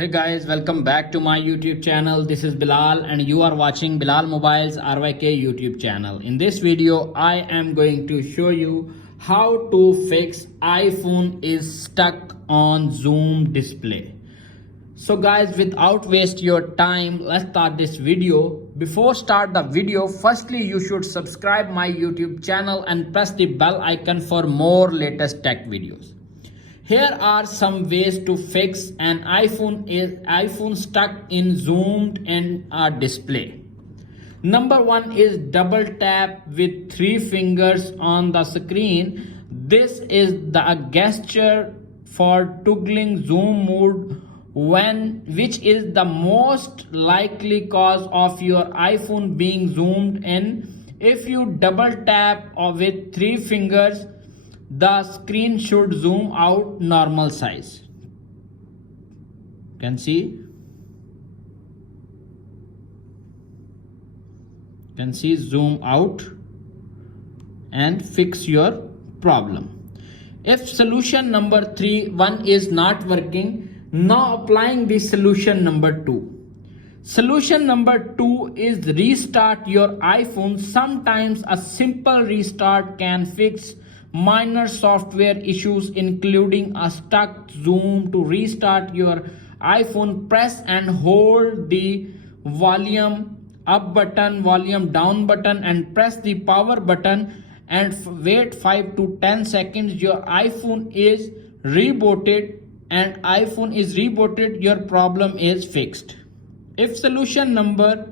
Hey guys, welcome back to my YouTube channel. This is Bilal and you are watching Bilal Mobiles RYK YouTube channel. In this video, I am going to show you how to fix iPhone is stuck on Zoom display. So guys, without waste your time, let's start this video. Before start the video, firstly you should subscribe my YouTube channel and press the bell icon for more latest tech videos. Here are some ways to fix an iPhone stuck in zoomed in a display. Number one is double tap with 3 fingers on the screen. This is the gesture for toggling zoom mode which is the most likely cause of your iPhone being zoomed in. If you double tap with 3 fingers, the screen should zoom out normal size. Can see zoom out and fix your problem. If solution number 1 is not working, now applying the solution number 2. Solution number 2 is restart your iPhone. Sometimes a simple restart can fix minor software issues including a stuck zoom. To restart your iPhone, press and hold the volume up button, volume down button and press the power button and wait 5 to 10 seconds. Your iPhone is rebooted your problem is fixed. If solution number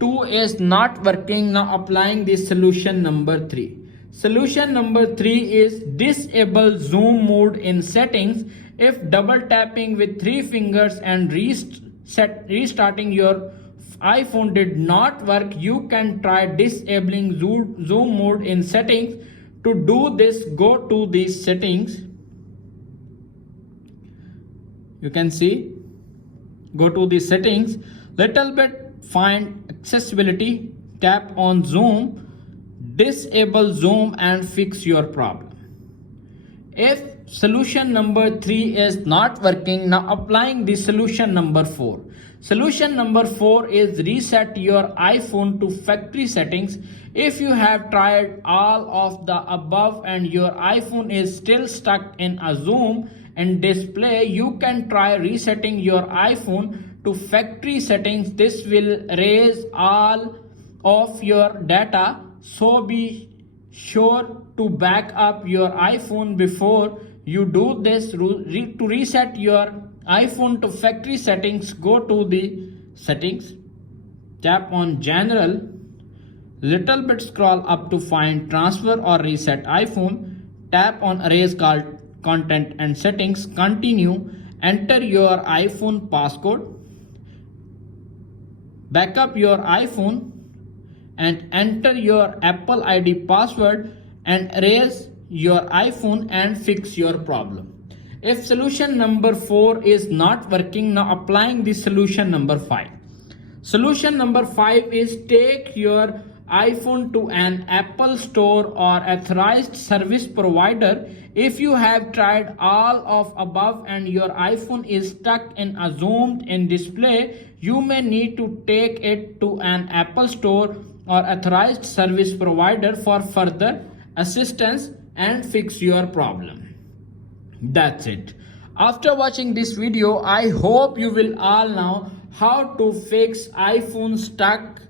2 is not working, now applying the solution number 3. Solution number 3 is disable zoom mode in settings. If double tapping with 3 fingers and restarting your iPhone did not work, you can try disabling zoom mode in settings. To do this, go to the settings. You can see, go to the settings, little bit, find accessibility, tap on zoom, disable zoom and fix your problem. If solution number 3 is not working, now applying the solution number 4. Solution number 4 is reset your iPhone to factory settings. If you have tried all of the above and your iPhone is still stuck in a zoom and display, you can try resetting your iPhone to factory settings. This will erase all of your data. So be sure to back up your iPhone before you do this. To reset your iPhone to factory settings, go to the settings, tap on general, little bit scroll up to find transfer or reset iPhone, tap on erase content and settings, continue, enter your iPhone passcode, back up your iPhone and enter your Apple ID password and erase your iPhone and fix your problem. If solution number 4 is not working, now applying the solution number 5. Solution number 5 is take your iPhone to an Apple store or authorized service provider. If you have tried all of above and your iPhone is stuck in a zoomed in display, you may need to take it to an Apple store or authorized service provider for further assistance and fix your problem. That's it. After watching this video, I hope you will all know how to fix iPhone stuck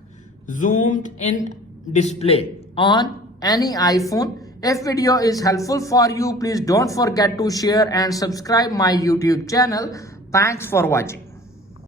zoomed in display on any iPhone. If video is helpful for you, please don't forget to share and subscribe my YouTube channel. Thanks for watching.